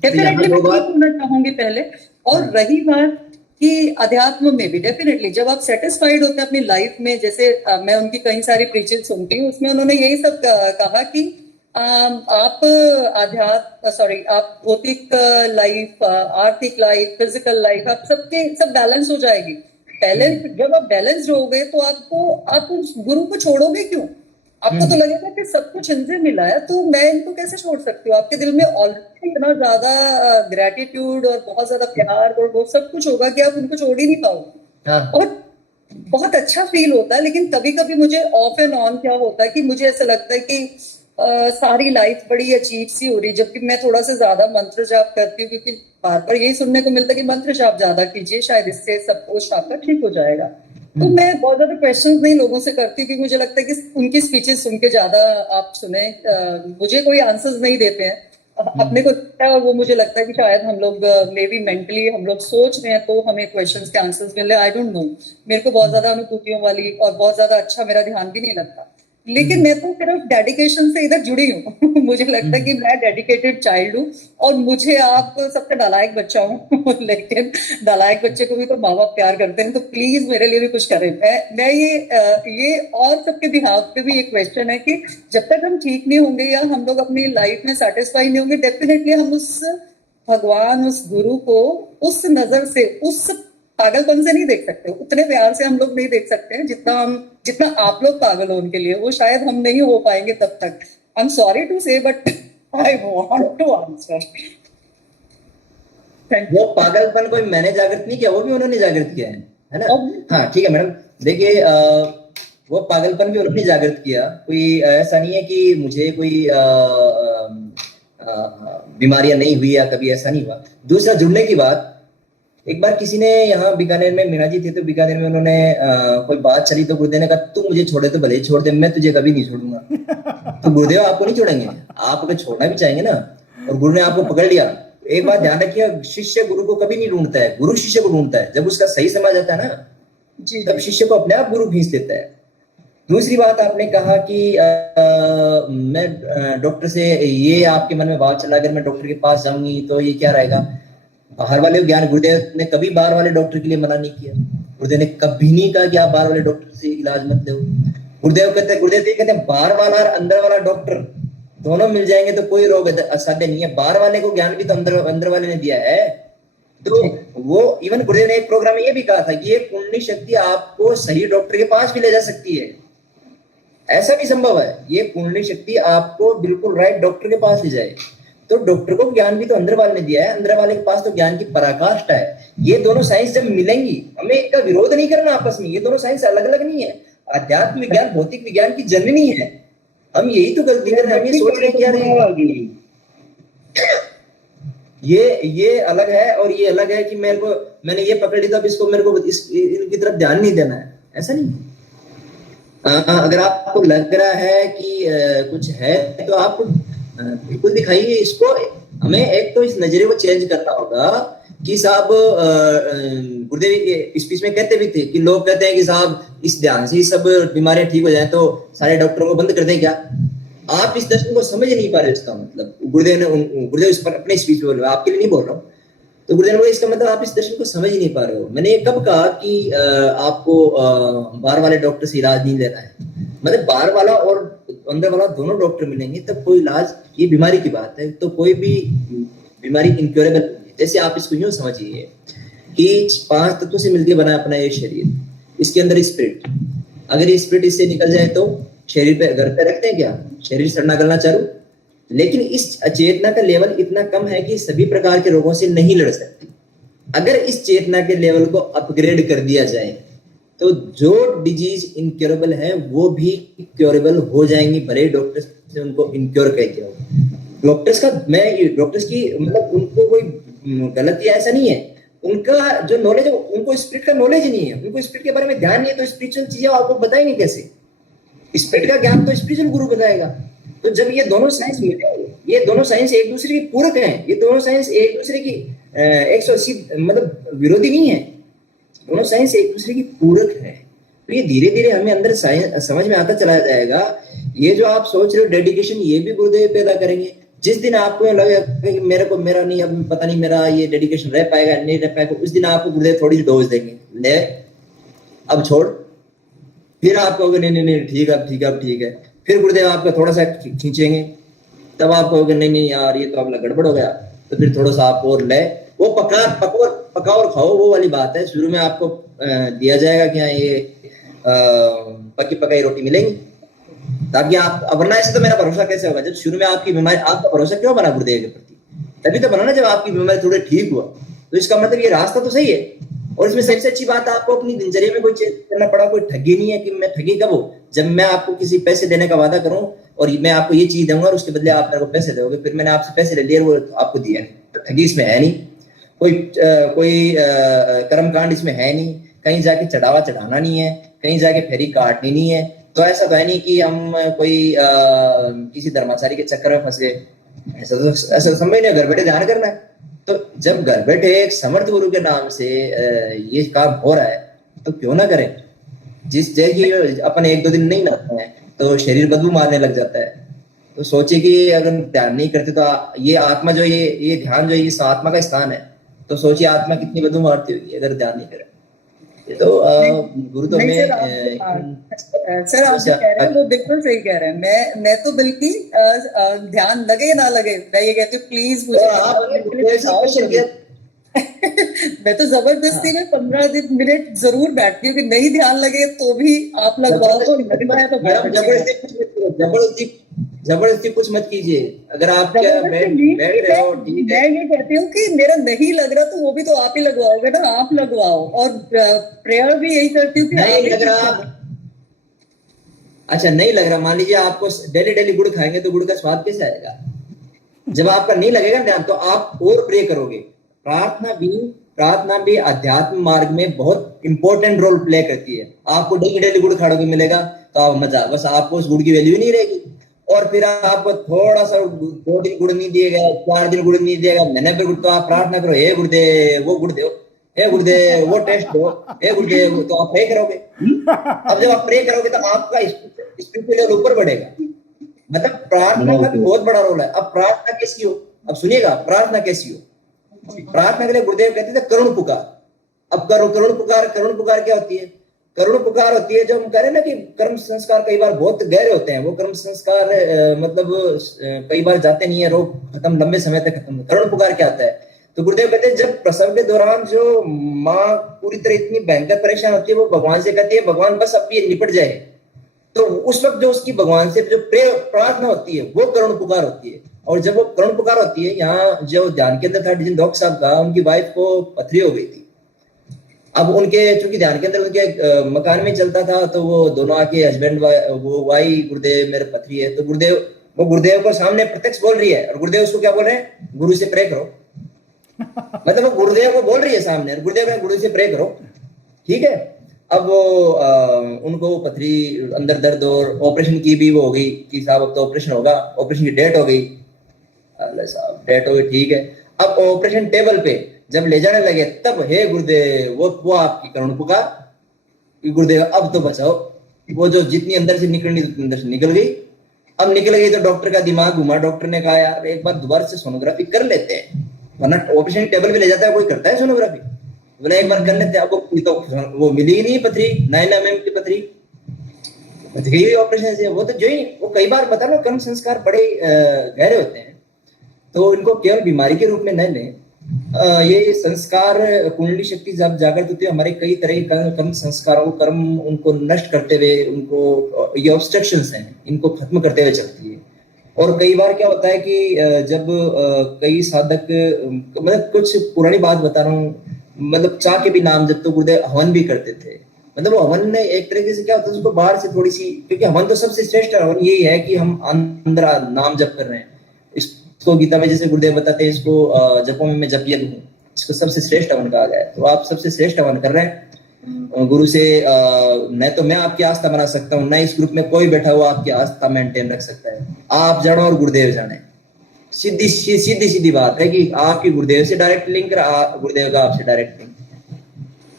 डेफिनेटली मैं ठीक होना चाहूंगी पहले। और रही बात कि अध्यात्म में भी डेफिनेटली जब आप सेटिस्फाइड होते हैं अपनी लाइफ में, जैसे मैं उनकी कई सारी प्रीचिंग सुनती हूँ, उसमें उन्होंने यही सब कहा कि आप भौतिक लाइफ, आर्थिक लाइफ, फिजिकल लाइफ, आप सब बैलेंस हो जाएगी। बैलेंस, जब आप बैलेंस्ड हो गए तो आप उस गुरु को छोड़ोगे क्यों? आपको तो लगेगा कि सब कुछ इनसे मिला है तो मैं इनको कैसे छोड़ सकती हूँ। आपके दिल में ऑलरेडी इतना ज्यादा ग्रेटिट्यूड और बहुत ज्यादा प्यार और वो सब कुछ होगा कि आप उनको छोड़ ही नहीं पाओगे। हाँ और बहुत अच्छा फील होता है। लेकिन कभी कभी मुझे ऑफ एंड ऑन क्या होता है कि मुझे ऐसा लगता है कि सारी लाइफ बड़ी अजीब सी हो रही है, जबकि मैं थोड़ा सा ज्यादा मंत्र जाप करती हूँ, क्योंकि बार बार यही सुनने को मिलता है कि मंत्र जाप ज्यादा कीजिए, शायद इससे सब कुछ आपका ठीक हो जाएगा। तो मैं बहुत ज्यादा क्वेश्चंस नहीं लोगों से करती हूँ, क्योंकि मुझे लगता है कि उनकी स्पीचेस सुन के ज्यादा आप सुने, मुझे कोई आंसर्स नहीं देते हैं, अपने को लगता है। और वो मुझे लगता है कि शायद हम लोग मे बी मेंटली हम लोग सोच रहे हैं तो हमें क्वेश्चंस के आंसर्स मिल रहे हैं, आई डोंट नो। मेरे को बहुत ज्यादा अनुभूतियों वाली और बहुत ज्यादा अच्छा मेरा ध्यान भी नहीं लगता। लेकिन मैं तो सिर्फ डेडिकेशन से इधर जुड़ी हूँ मुझे लगता है कि मैं डेडिकेटेड चाइल्ड हूँ और मुझे आप सबसे नालायक बच्चा हूँ लेकिन नालायक बच्चे को भी तो माँ बाप प्यार करते हैं, तो प्लीज मेरे लिए भी कुछ करें। मैं ये और सबके बिहाफ पे भी एक क्वेश्चन है कि जब तक हम ठीक नहीं होंगे या हम लोग अपनी लाइफ में सेटिस्फाई नहीं होंगे, डेफिनेटली हम उस भगवान, उस गुरु को उस नजर से, उस पागलपन से नहीं देख सकते, उतने प्यार से हम लोग नहीं देख सकते हैं जितना आप लोग पागल हो उनके लिए। वो शायद हम नहीं हो पाएंगे तब तक। I am sorry to say but I want to answer. वो पागलपन कोई मैंने जागृत नहीं किया, वो भी उन्होंने जागृत किया है ना? हाँ ठीक है मैडम। देखिए वो पागलपन भी उन्होंने जागृत किया। कोई ऐसा नहीं है कि मुझे कोई बीमारियां नहीं हुई या कभी ऐसा नहीं हुआ। दूसरा, जुड़ने की बात, एक बार किसी ने यहाँ बीकानेर में, मीना जी थे तो बीकानेर में उन्होंने कोई बात चली तो गुरुदेव ने कहा तू मुझे छोड़े तो भले ही छोड़ दे, मैं तुझे कभी नहीं छोड़ूंगा। तो गुरुदेव आपको नहीं छोड़ेंगे, आप अगर छोड़ना भी चाहेंगे ना, और गुरु ने आपको पकड़ लिया, एक बात ध्यान रखिए, शिष्य गुरु को कभी नहीं ढूंढता है, गुरु शिष्य को ढूंढता है। जब उसका सही समय आता है ना, तब शिष्य को अपने आप गुरु खींच देता है। दूसरी बात, आपने कहा कि मैं डॉक्टर से, ये आपके मन में बात चला अगर मैं डॉक्टर के पास जाऊंगी तो ये क्या रहेगा। बाहर वाले ज्ञान, गुरुदेव ने कभी बाहर वाले डॉक्टर के लिए मना नहीं किया। गुरुदेव ने कभी नहीं कहा कि आप बाहर वाले डॉक्टर से इलाज मत लो। गुरुदेव कहते हैं बाहर वाला और अंदर वाला डॉक्टर दोनों मिल जाएंगे तो कोई रोग असाध्य नहीं है। बाहर वाले को ज्ञान भी तो अंदर वाले ने दिया है। तो वो इवन गुरुदेव ने एक प्रोग्राम में ये भी कहा था कि ये कुंडली शक्ति आपको सही डॉक्टर के पास भी ले जा सकती है, ऐसा भी संभव है। ये कुंडली शक्ति आपको बिल्कुल राइट डॉक्टर के पास ले जाए। तो डॉक्टर को ज्ञान भी तो अंदर वाले ने दिया है, अंदर वाले के पास तो ज्ञान की पराकाष्ठा है। ये दोनों साइंस जब मिलेंगी, हमें इनका विरोध नहीं करना आपस में, ये दोनों साइंस अलग अलग नहीं है। अध्यात्म विज्ञान भौतिक विज्ञान की जननी है। हम यही तो गलती कर रहे हैं, हम ये सोच रहे क्या रहे, ये अलग है और ये अलग है कि मैंने ये पकड़ ली तो अब इसको मेरे को इनकी तरफ ध्यान नहीं देना है, ऐसा नहीं। अगर आपको लग रहा है कि कुछ है तो आप बिल्कुल दिखाइए इसको। हमें एक तो इस नजरिए को चेंज करना होगा कि साहब, गुरुदेव स्पीच में कहते भी थे कि लोग कहते हैं कि साहब इस ध्यान से ही सब बीमारियां ठीक हो जाए तो सारे डॉक्टरों को बंद कर दें क्या। आप इस दर्शन को समझ नहीं पा रहे। इसका मतलब गुरुदेव इस पर अपने स्पीच में बोल रहे, आपके लिए नहीं बोल रहा हूँ। तो गुरुदेव ने बोला इसका मतलब आप इस दर्शन को समझ ही नहीं पा रहे हो। मैंने कब कहा कि आपको बाहर वाले डॉक्टर से इलाज नहीं लेना है, मतलब बाहर वाला और अंदर वाला दोनों डॉक्टर मिलेंगे तब कोई इलाज, ये बीमारी की बात है तो कोई भी बीमारी इनक्योरेबल नहीं है। जैसे आप इसको यूं समझिए कि 5 तत्वों से मिलकर बना अपना ये शरीर, इसके अंदर स्पिरिट, अगर ये स्पिरिट इससे निकल जाए तो शरीर पे घर पे रखते हैं क्या, शरीर सड़ना गलना चालू। लेकिन इस चेतना का लेवल इतना कम है कि सभी प्रकार के रोगों से नहीं लड़ सकती। अगर इस चेतना के लेवल को अपग्रेड कर दिया जाए तो जो डिजीज इनक्योरेबल है वो भी क्योरेबल हो जाएंगी, भले डॉक्टर्स से उनको इनक्योर कह दिया हो। डॉक्टर्स की मतलब उनको कोई गलती ऐसा नहीं है, उनका जो नॉलेज है उनको स्पिरिट का नॉलेज नहीं है, उनको स्पिरिट के बारे में ध्यान नहीं है, तो स्पिरिचुअल चीजें आपको बताएंगे कैसे। स्पिरिट का ज्ञान तो स्पिरिचुअल गुरु बताएगा। तो जब ये दोनों साइंस मिलेंगे, ये दोनों साइंस एक दूसरे की पूरक हैं, ये दोनों साइंस एक दूसरे की 180 मतलब विरोधी नहीं है, दोनों साइंस एक दूसरे की पूरक है। तो ये धीरे धीरे हमें अंदर साइंस समझ में आता चला जाएगा। ये जो आप सोच रहे हो डेडिकेशन, ये भी गुरुदेव पैदा करेंगे। जिस दिन आपको लगेगा कि मेरा नहीं, अब पता नहीं मेरा ये डेडिकेशन रह पाएगा नहीं रह पाएगा, उस दिन आपको गुरुदेव थोड़ी सी डोज देंगे, ले अब छोड़। फिर आप कहोगे नहीं ठीक है अब ठीक है। फिर गुरुदेव आपका थोड़ा सा खींचेंगे, तब आप कहोगे नहीं यार ये तो अब गड़बड़ हो गया, तो फिर थोड़ा सा आप और ले वो पका और खाओ, वो वाली बात है। शुरू में आपको दिया जाएगा कि हाँ ये पकी पकाई रोटी मिलेंगी, ताकि आप, वरना ऐसे तो मेरा भरोसा कैसे होगा जब शुरू में आपकी बीमारी, आपका भरोसा क्यों बना गुरुदेव के प्रति? तभी तो बना ना जब आपकी बीमारी थोड़ी ठीक हुआ। तो इसका मतलब ये रास्ता तो सही है। और इसमें सबसे अच्छी बात, आपको अपनी दिनचर्या में कोई चेंज करना पड़ा, कोई ठगी नहीं है कि मैं ठगी कब हो, जब मैं आपको किसी पैसे देने का वादा करूं और मैं आपको ये चीज दूंगा और उसके बदले आप मेरे को पैसे दोगे, फिर मैंने आपसे पैसे ले लिए और वो आपको दिया नहीं, तो ठगी इसमें है नहीं, कोई कर्मकांड इसमें है नहीं, कहीं जाके चढ़ावा चढ़ाना नहीं है, कहीं जाके फेरी काटनी नहीं है। तो ऐसा तो है नहीं कि हम कोई किसी धर्माचारी के चक्कर में फंस गए, ऐसा समझ नहीं। घर बैठे ध्यान करना है। तो जब घर बैठे एक समर्थ गुरु के नाम से ये काम हो रहा है तो क्यों ना करें। जिस जगह अपन 1-2 दिन नहीं नहाते हैं तो शरीर बदबू मारने लग जाता है। तो सोचिए कि अगर ध्यान नहीं करते तो ये आत्मा जो ये ध्यान जो इस आत्मा का स्थान है, तो सोचिए आत्मा कितनी बदबू मारती होगी अगर ध्यान नहीं करे। तो गुरु तो नहीं सर, आप जो कह रहे हैं वो बिल्कुल सही कह रहे हैं। मैं तो बल्कि ध्यान लगे ना लगे, मैं ये कहती हूँ प्लीज मुझे मैं तो जबरदस्ती में 15 मिनट जरूर बैठती हूँ कि नहीं ध्यान लगे तो भी आप लगवाओ, तो लगता है तो जबरदस्ती कुछ मत कीजिए। अगर आप बैठ रहे हो, मैं ये कहती हूँ कि मेरा नहीं लग रहा तो वो भी तो आप ही लगवाओगे ना, आप लगवाओ। और प्रेयर भी यही करती हूँ कि नहीं लग रहा, अच्छा नहीं लग रहा, मान लीजिए आपको डेली गुड़ खाएंगे तो गुड़ का स्वाद कैसे आएगा? जब आपका नहीं लगेगा ध्यान तो आप और प्रे करोगे। प्रार्थना भी अध्यात्म मार्ग में बहुत इंपॉर्टेंट रोल प्ले करती है। आपको डेली गुड़ खाओगे मिलेगा तो आप मजा, बस आपको उस गुड़ की वैल्यू नहीं रहेगी। और फिर आपको थोड़ा सा 2 दिन गुड़ नहीं दिएगा, 4 दिन गुड़ नहीं दिएगा, महीने पर गुड़, तो आप प्रार्थना करो, हे गुरुदेव वो गुड़ दो, हे गुरुदेव वो टेस्ट दो, हे गुरुदेव, तो आप प्रे करोगे। अब जब आप प्रे करोगे तो आपका स्पिरिचुअल लेवल ऊपर बढ़ेगा। मतलब प्रार्थना का भी बहुत बड़ा रोल है। अब प्रार्थना कैसी हो, अब सुनिएगा प्रार्थना कैसी हो। प्रार्थना के लिए गुरुदेव कहते थे करुण पुकार। अब करुण पुकार क्या होती है? करुण पुकार होती है जो हम कह रहे हैं ना कि कर्म संस्कार कई बार बहुत गहरे होते हैं, वो कर्म संस्कार मतलब कई बार जाते नहीं है, रोग खत्म लंबे समय तक खत्म। करुण पुकार क्या होता है? तो गुरुदेव कहते हैं जब प्रसव के दौरान जो माँ पूरी तरह इतनी भयंकर परेशान होती है, वो भगवान से कहती है भगवान बस अब ये निपट जाए। तो उस वक्त जो उसकी भगवान से जो प्रार्थना होती है वो करुण पुकार होती है। और जब वो करुण पुकार होती है, यहाँ जो ध्यान के अंदर था डिजिन डॉक्टर साहब का, उनकी वाइफ को पथरी हो गई थी। अब उनके चूंकि ध्यान के अंदर उनके मकान में चलता था, तो वो दोनों आके हस्बैंड वो वाई गुरुदेव मेरे पथरी है, तो गुरुदेव को सामने प्रत्यक्ष बोल रही है, और गुरुदेव उसको क्या बोल रहे हैं? गुरु से प्रे करो। मतलब वो गुरुदेव को बोल रही है सामने, गुरुदेव ने गुरु से प्रे करो, ठीक है। अब वो उनको पथरी अंदर दर्द और ऑपरेशन की भी वो हो गई कि साहब अब तो ऑपरेशन होगा, ऑपरेशन की डेट हो गई। अल्लाह साहब डेट हो गई, ठीक है। अब ऑपरेशन टेबल पे जब ले जाने लगे तब हे गुरुदेव वो आपकी करुण पुकार, गुरुदेव अब तो बचाओ। वो जो जितनी अंदर से निकलनी अंदर से निकल गई। अब निकल गई तो डॉक्टर का दिमाग घुमा। डॉक्टर ने कहा यार एक बार दोबारा से सोनोग्राफी कर लेते हैं, वरना ऑपरेशन टेबल पे ले जाता है कोई करता है सोनोग्राफी, बोले एक बार कर लेते हैं। अब वो मिली ही नहीं पथरी, 9 mm की पथरी बच गई ऑपरेशन से। वो तो जो ही वो कई बार बता रहा कर्म संस्कार बड़े गहरे होते हैं, तो इनको केवल बीमारी के रूप में न लें। ये संस्कार कुंडली शक्ति जब जागृत होती है, हमारे कई तरह के कर्म संस्कारों कर्म उनको नष्ट करते हुए, उनको ये ऑब्स्ट्रक्शंस हैं इनको खत्म करते हुए चलती है। और कई बार क्या होता है कि जब कई साधक, मतलब कुछ पुरानी बात बता रहा हूँ, मतलब चाह के भी नाम जब तो गुरुदेव हवन भी करते थे। मतलब वो हवन ने एक तरीके से क्या होता है उसको बाहर से थोड़ी सी, क्योंकि हवन तो सबसे श्रेष्ठ हवन यही है कि हम अंदर नाम जप कर रहे हैं। इसको गीता में जैसे गुरुदेव बताते हैं, इसको जपों में मैं जप यज्ञ हूँ, इसको सबसे श्रेष्ठ हवन कहा गया है। तो आप सबसे श्रेष्ठ हवन कर रहे हैं गुरु से। न तो मैं आपकी आस्था बना सकता हूँ, न इस ग्रुप में कोई बैठा हुआ आपकी आस्था मेंटेन रख सकता है। आप जानो और गुरुदेव जाने। सीधी बात है कि आपकी गुरुदेव से डायरेक्ट लिंक, गुरुदेव का आपसे डायरेक्ट लिंक,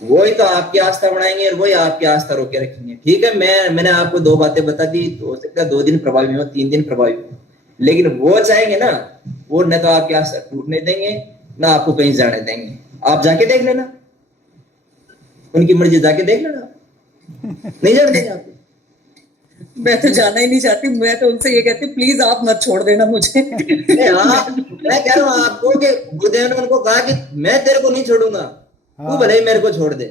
वही तो आपकी आस्था बढ़ाएंगे और वही आपकी आस्था रोके रखेंगे। ठीक है, मैंने आपको 2 बातें बता दी, तो हो सकता है 2 दिन प्रभावी हो, 3 दिन प्रभावी हो, लेकिन वो चाहेंगे ना, वो न तो आपकी आस्था टूटने देंगे ना आपको कहीं जाने देंगे। आप जाके देख लेना, उनकी मर्जी जाके देख लेना, नहीं जाने देंगे आपको। मैं तो जाना ही नहीं चाहती, मैं तो उनसे ये कहती प्लीज आप मत छोड़ देना मुझे। हाँ, मैं कह रहा हूँ आपको कि गुरुदेव ने उनको कहा कि मैं तेरे को नहीं छोड़ूंगा, तू भले ही मेरे को छोड़ दे।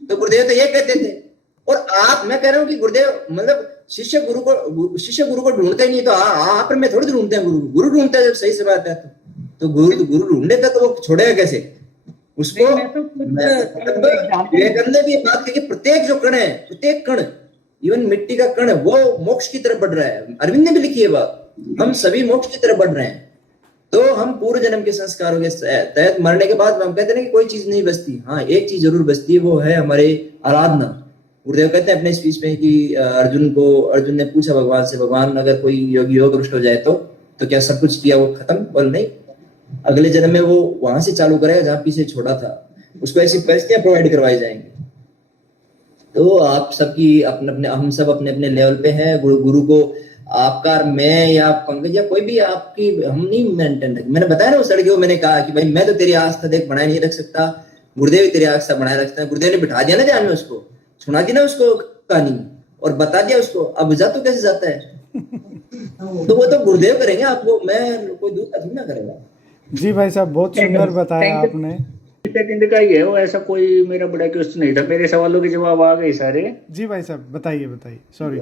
तो गुरुदेव तो ये कहते थे। और आप, मैं कह रहा हूँ कि गुरुदेव मतलब शिष्य गुरु को ढूंढते ही नहीं, तो आप में थोड़ी ढूंढते हैं, गुरु ढूंढते हैं जब सही समय आता है तो गुरु ढूंढे तो वो छोड़ेगा कैसे उसको। विवेकानंद भी बात की कि प्रत्येक जो कण है, प्रत्येक कण, इवन मिट्टी का कण, वो मोक्ष की तरफ बढ़ रहा है। अरविंद ने भी लिखी है बात, हम सभी मोक्ष की तरफ बढ़ रहे हैं। तो हम पूर्व जन्म के संस्कारों के तहत मरने के बाद हम कहते हैं कि कोई चीज नहीं बचती। हाँ, एक चीज जरूर बचती है, वो है हमारे आराधना। गुरुदेव कहते हैं अपने स्पीच में कि अर्जुन ने पूछा भगवान से, भगवान अगर कोई योगी योग रुष्ट हो जाए तो क्या सब कुछ किया वो खत्म? बोल नहीं, अगले जन्म में वो वहां से चालू करेगा जहां पीछे छोड़ा था, उसको ऐसी परिस्थितियां प्रोवाइड करवाई जाएंगी। तो आप सबकी अपने हम सब अपने अपने लेवल पे हैं। गुरु को आपका, मैं या पंकज या कोई भी आपकी, हम नहीं मेंटेन रखें। मैंने बताया ना उस लड़के को, मैंने कहा कि भाई मैं तो तेरी आस्था देख बनाए नहीं रख सकता, गुरुदेव तेरी आस्था बनाए रखते हैं। गुरुदेव ने बिठा दिया ना ध्यान में, उसको सुना दी ना उसको कहानी और बता दिया उसको, अब जा तो कैसे जाता है। तो वो तो गुरुदेव करेंगे आपको, मैं कोई दूसरा ना करेगा। जी भाई साहब, बहुत सुंदर बताया आपने। सेकंड का ही है वो, ऐसा कोई मेरा बड़ा क्वेश्चन नहीं था, मेरे सवालों के जवाब आ गए सारे। जी भाई साहब, बताइए। सॉरी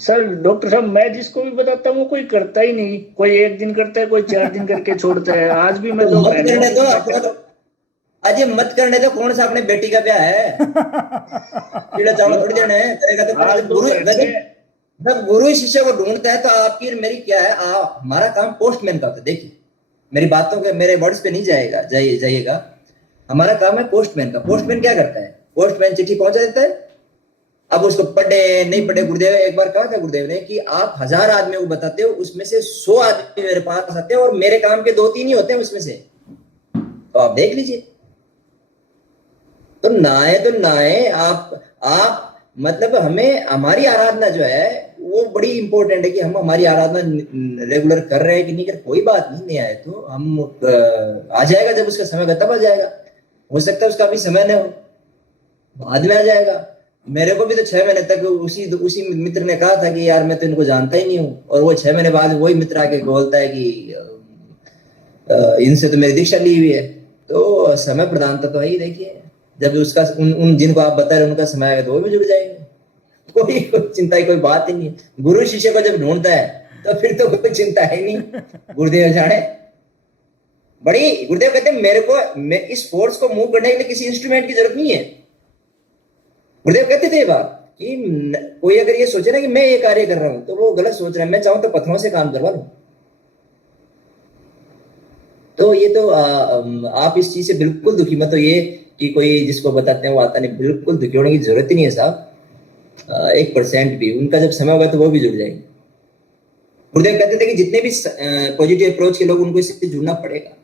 सर, डॉक्टर साहब, मैं जिसको भी बताता हूँ कोई करता ही नहीं, कोई 1 दिन करता है, कोई 4 दिन करके छोड़ता है। आज भी मैं तो अजय मत करने दो, कौन सा अपने बेटी का ब्याह है, कीड़ा चावल थोड़ी देना है, करेगा तो जब गुरु शिष्य को ढूंढता है तो आपकी मेरी क्या है, हमारा काम पोस्टमैन का होता है। देखिए मेरी बातों के, मेरे वर्ड्स पे नहीं जाइएगा, हमारा काम है पोस्टमैन का। पोस्टमैन क्या करता है? पोस्टमैन चिट्ठी पहुंचा देता है, अब उसको पढ़े नहीं पढ़े। गुरुदेव एक बार कहा था गुरुदेव ने कि आप 1000 आदमी को बताते हो, उसमें से 100 आदमी मेरे पास आते हैं और मेरे काम के 2-3 ही होते हैं उसमें से, तो आप देख लीजिए। तो नाए आप मतलब हमें हमारी आराधना जो है वो बड़ी इंपॉर्टेंट है कि हम हमारी आराधना रेगुलर कर रहे हैं कि नहीं कर। कोई बात नहीं आए तो हम आ जाएगा, जब उसका समय तब आ जाएगा। हो सकता है उसका अभी समय न हो, बाद में आ जाएगा। मेरे को भी तो 6 महीने तक उसी मित्र ने कहा था कि यार मैं तो इनको जानता ही नहीं हूँ, और वो 6 महीने बाद वही मित्र आके बोलता है कि इनसे तो मेरी दीक्षा ली हुई है। तो समय प्रधानता तो है ही। देखिए जब उसका उन जिनको आप बता रहे उनका समय आएगा तो वो भी जुड़ जाएंगे। कोई चिंता की कोई बात ही नहीं है। गुरु शिष्य को जब ढूंढता है तो फिर तो कोई चिंता है नहीं। गुरुदेव जाने बड़ी, गुरुदेव कहते हैं मेरे को इस फोर्स को मूव करने के लिए किसी इंस्ट्रूमेंट की जरूरत नहीं है। गुरुदेव कहते थे ये बात कि कोई अगर ये सोचे ना कि मैं ये कार्य कर रहा हूं तो वो गलत सोच रहा है। मैं चाहूं तो पत्थरों से काम करवा लूं। तो ये तो आप इस चीज से बिल्कुल दुखी मत हो ये कि कोई जिसको बताते हैं वो आता नहीं। बिल्कुल दुखी होने की जरूरत ही नहीं है साहब, 1% भी। उनका जब समय होगा तो वो भी जुड़ जाएंगे। गुरुदेव कहते थे कि जितने भी पॉजिटिव अप्रोच के लोग, उनको इससे जुड़ना पड़ेगा।